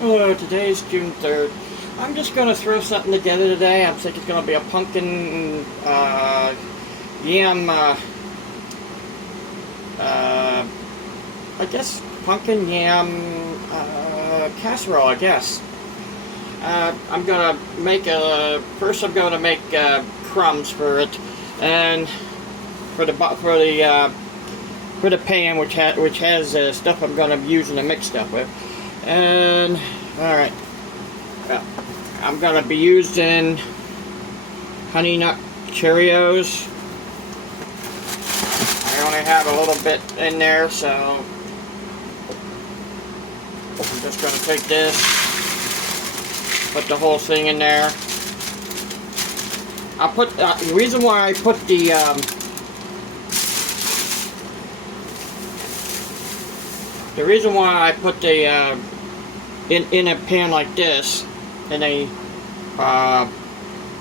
Hello, today's June 3rd. I'm just going to throw something together today. I'm thinking it's going to be a pumpkin yam, I guess pumpkin yam casserole, I guess. I'm going to make first I'm going to make crumbs for it, and for the pan, which has stuff I'm going to be using to mix stuff with. And alright, I'm going to be using Honey Nut Cheerios. I only have a little bit in there, so I'm just going to take this, put the whole thing in there. I'll put, the reason why I put the in a pan like this, in a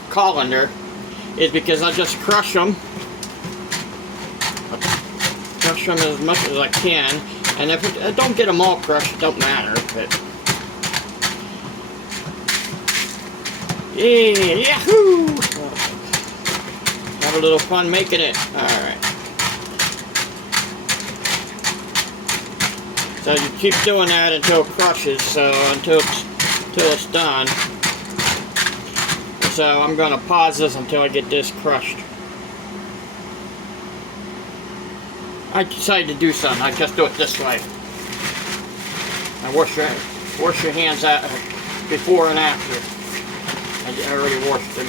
colander, is because I just crush them as much as I can, and if I don't get them all crushed, it don't matter. But yeah, yahoo! Have a little fun making it. All right. So you keep doing that until it crushes, so until it's done. So I'm going to pause this until I get this crushed. I decided to do something. I just do it this way. And wash your hands out before and after. I already washed them.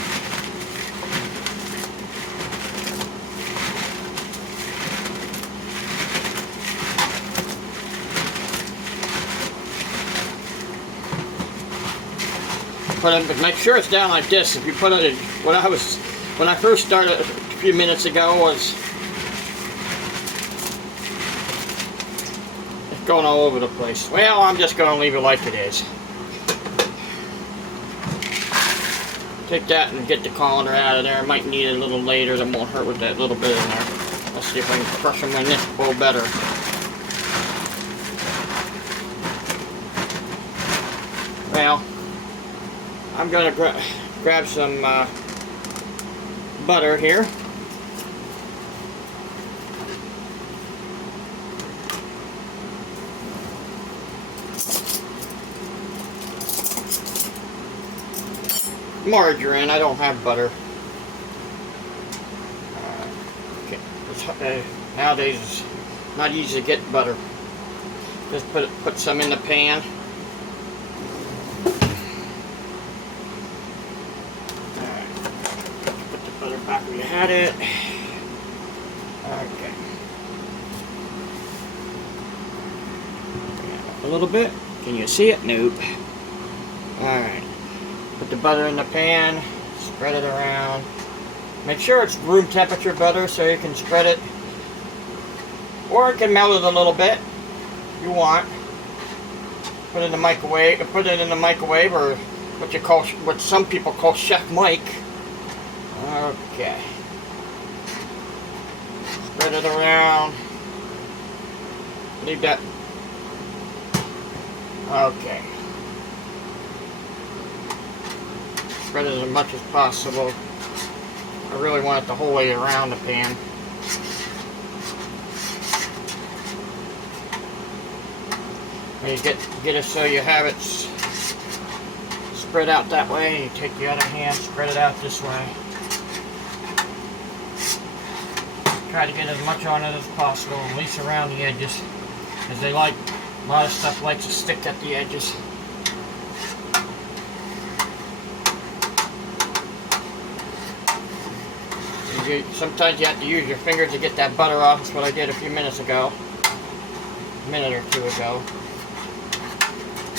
Make sure it's down like this. If you put it, when I first started a few minutes ago, was it's going all over the place. Well, I'm just going to leave it like it is. Take that and get the colander out of there. I might need it a little later. That won't hurt with that little bit in there. Let's see if I can crush them in this bowl better. Well, I'm going to grab some butter here. Margarine, I don't have butter. Nowadays it's not easy to get butter. Just put some in the pan. Back where you had it. Okay. A little bit. Can you see it? Nope. Alright. Put the butter in the pan. Spread it around. Make sure it's room temperature butter so you can spread it. Or it can melt it a little bit if you want. Put it in the microwave. Put it in the microwave, or what some people call Chef Mike. Okay. Spread it around. Leave that. Okay. Spread it as much as possible. I really want it the whole way around the pan. When you get it so you have it spread out that way, you take the other hand, spread it out this way. Try to get as much on it as possible, at least around the edges, because a lot of stuff likes to stick at the edges. Sometimes you have to use your fingers to get that butter off. That's what I did a few minutes ago, a minute or two ago.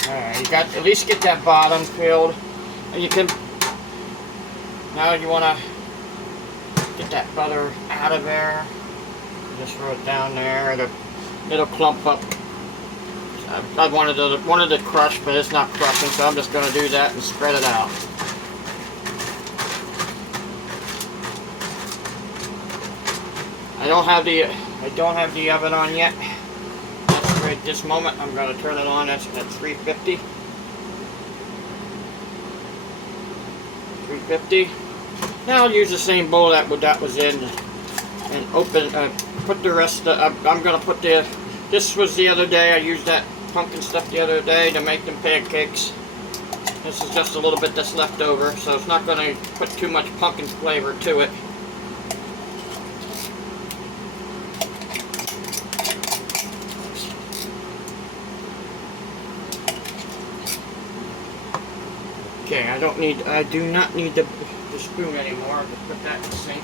Alright, you got at least get that bottom filled. You can now you want to get that butter out of there. Just throw it down there. It'll clump up. I wanted to crush, but it's not crushing, so I'm just going to do that and spread it out. I don't have the oven on yet. That's right this moment. I'm going to turn it on at 350. 350. Now I'll use the same bowl that was in, and put the rest of I'm going to put this was the other day. I used that pumpkin stuff the other day to make them pancakes. This is just a little bit that's left over, so it's not going to put too much pumpkin flavor to it. Okay, I do not need the spoon anymore. I'll just put that in the sink.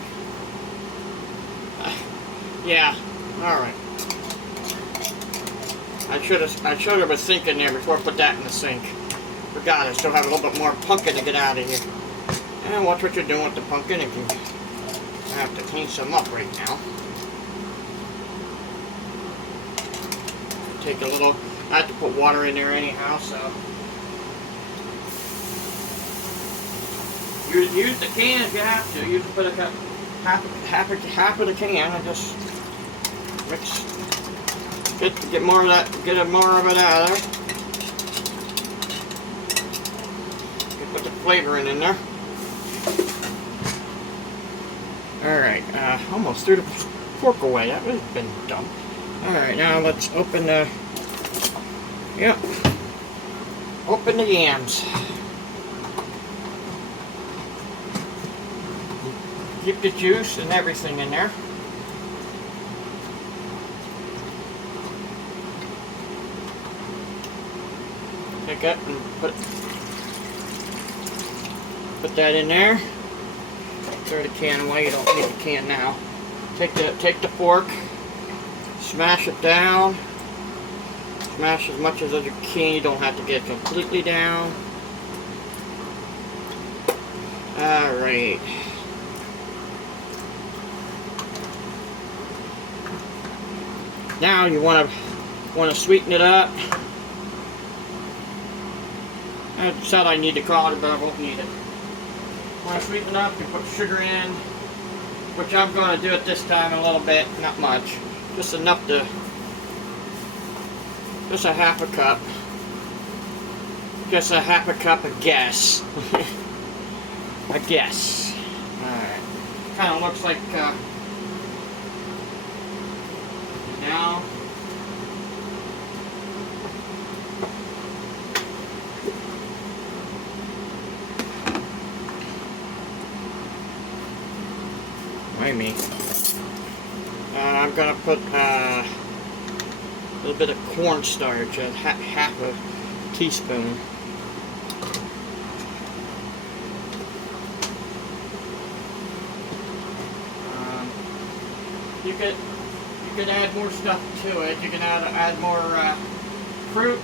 Yeah, alright. I should have a sink in there before I put that in the sink. Forgot, I still have a little bit more pumpkin to get out of here. And watch what you're doing with the pumpkin. I have to clean some up right now. Take a little, I have to put water in there anyhow, so. Use the can if you have to. You can put half of the can and just mix. Get more of that. Get more of it out of there. Put the flavoring in there. All right, almost threw the fork away. That would have been dumb. All right, now let's open the. Yep. Open the yams. Keep the juice and everything in there. Take it and put that in there. Throw the can away. You don't need the can now. Take the fork, smash it down. Smash as much as you can. You don't have to get it completely down. All right. Now you want to sweeten it up. I said I need the color, but I won't need it. Want to sweeten it up? You put sugar in, which I'm going to do it this time a little bit, not much, just enough to, just a half a cup. Just a half a cup, I guess. I guess. All right. Kind of looks like. Now, wait me. I'm gonna put a little bit of cornstarch, half a teaspoon. You could add more stuff to it. You can add more fruit,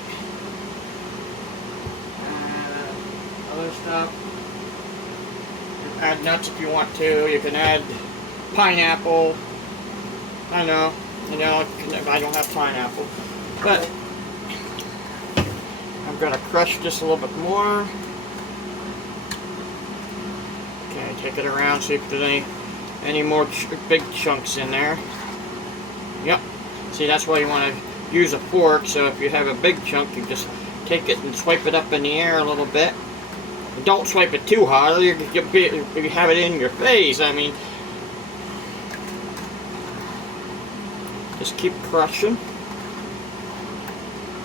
other stuff. You can add nuts if you want to. You can add pineapple. I know, I don't have pineapple, but I'm gonna crush this a little bit more. Okay, take it around, see if there's any more big chunks in there. Yep. See, that's why you want to use a fork. So if you have a big chunk, you just take it and swipe it up in the air a little bit. Don't swipe it too hard. You have it in your face. I mean, just keep crushing.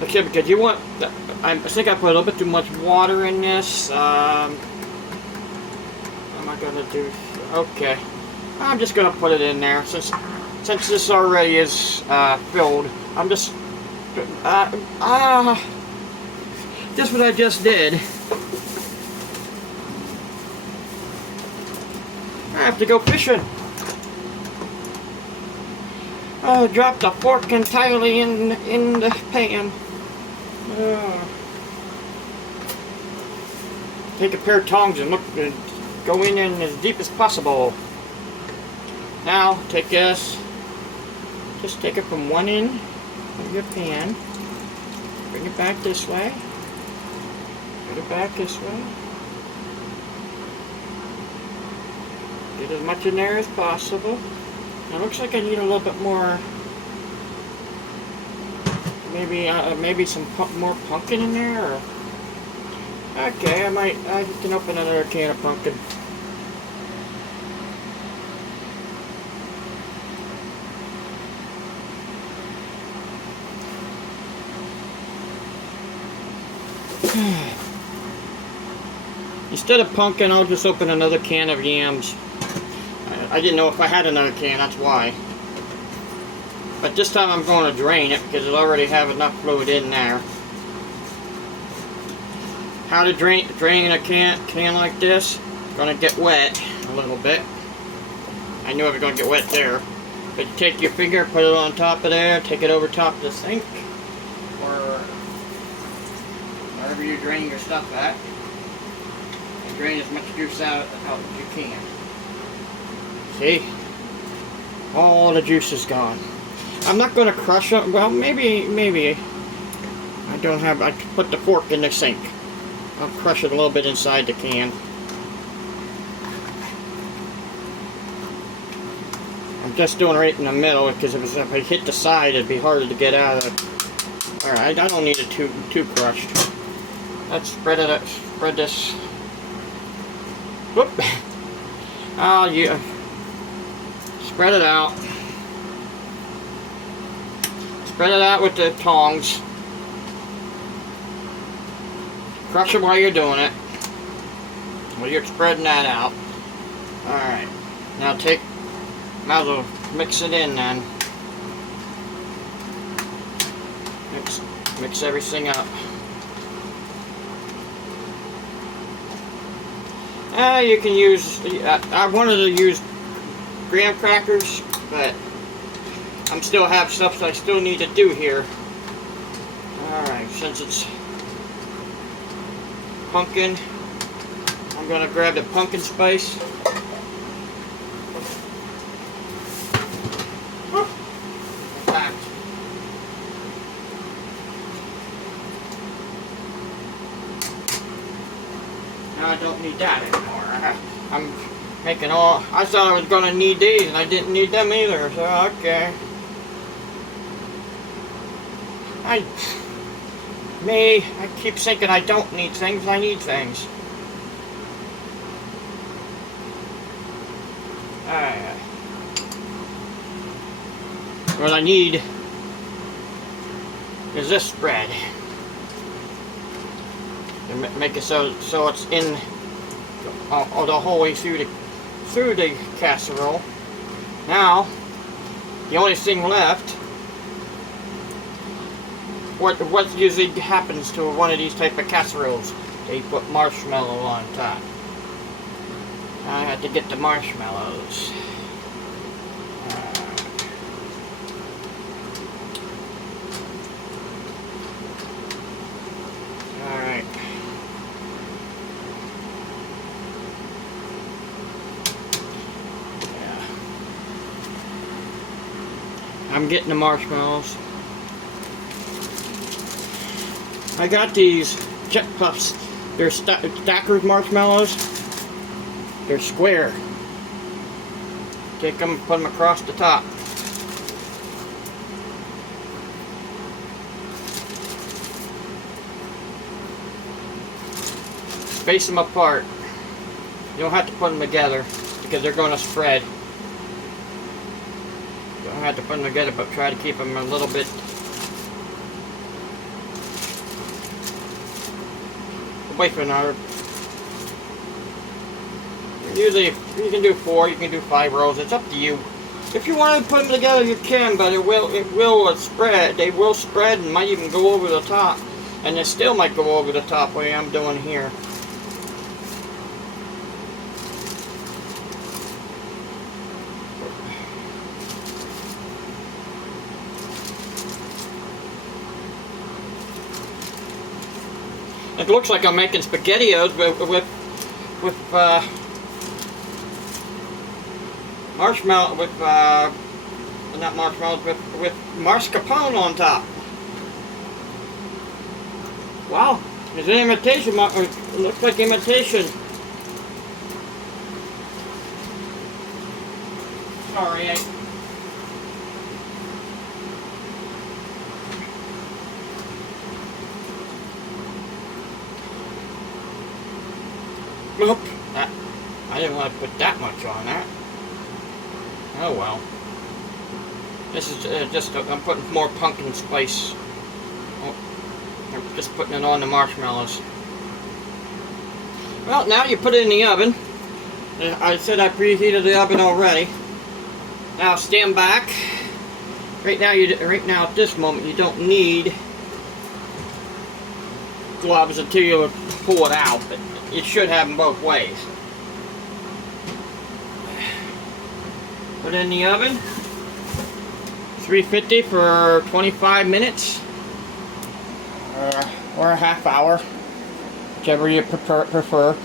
Okay, because you want. I think I put a little bit too much water in this. What am I gonna do? Okay, I'm just gonna put it in there since this already is filled. I'm just just what I just did. I have to go fishing. Drop the fork entirely in the pan. Take a pair of tongs and go in as deep as possible. Now take this. Just take it from one end of your pan. Bring it back this way. Bring it back this way. Get as much in there as possible. Now it looks like I need a little bit more. Maybe some more pumpkin in there. Or, okay, I can open another can of pumpkin. Instead of pumpkin, I'll just open another can of yams. I didn't know if I had another can, that's why. But this time I'm going to drain it because it already have enough fluid in there. How to drain a can like this? Gonna get wet a little bit. I knew I was gonna get wet there. But you take your finger, put it on top of there, take it over top of the sink, or wherever you drain your stuff at, and drain as much juice out as you can. See? All the juice is gone. I'm not going to crush it. Well, maybe. I don't have. I put the fork in the sink. I'll crush it a little bit inside the can. I'm just doing it right in the middle because if I hit the side, it'd be harder to get out of it. All right, I don't need it too crushed. Let's spread it. Spread this. Whoop. Oh, yeah. Spread it out. Spread it out with the tongs. Crush it while you're doing it. While you're spreading that out. Alright. Now might as well mix it in then. Mix everything up. You can use, I wanted to use graham crackers, but I still have stuff that I still need to do here. Alright, since it's pumpkin, I'm going to grab the pumpkin spice. Now I don't need that anymore. I'm making all, I thought I was going to need these and I didn't need them either, so okay. I keep thinking I don't need things, I need things. What I need is this spread. And make it so it's in the whole way through the casserole. Now, the only thing left, what usually happens to one of these type of casseroles? They put marshmallow on top. I had to get the marshmallows. Alright. Yeah. I'm getting the marshmallows. I got these Chip Puffs. They're Stackers marshmallows. They're square. Take them and put them across the top. Space them apart. You don't have to put them together because they're going to spread. You don't have to put them together, but try to keep them a little bit away from another. Usually, you can do 4, you can do 5 rows. It's up to you. If you want to put them together, you can, but it will spread. They will spread and might even go over the top, and they still might go over the top way I'm doing here. It looks like I'm making SpaghettiOs with marshmallow, not marshmallows, with mascarpone on top. Wow, it's an imitation. It looks like imitation. Sorry, Nope. I didn't want to put that much on that. Oh well. This is just, I'm putting more pumpkin spice. Oh, I'm just putting it on the marshmallows. Well, now you put it in the oven. I said I preheated the oven already. Now stand back. Right now at this moment you don't need gloves until you pull it out, but you should have them both ways. Put it in the oven, 350 for 25 minutes, or a half hour, whichever you prefer.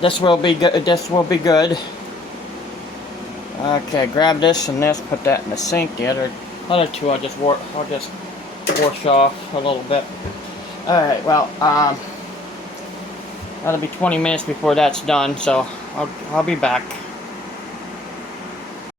This will be good. This will be good. Okay, grab this and this, put that in the sink. The other two I'll just wash off a little bit. Alright, well, that'll be 20 minutes before that's done, so I'll be back.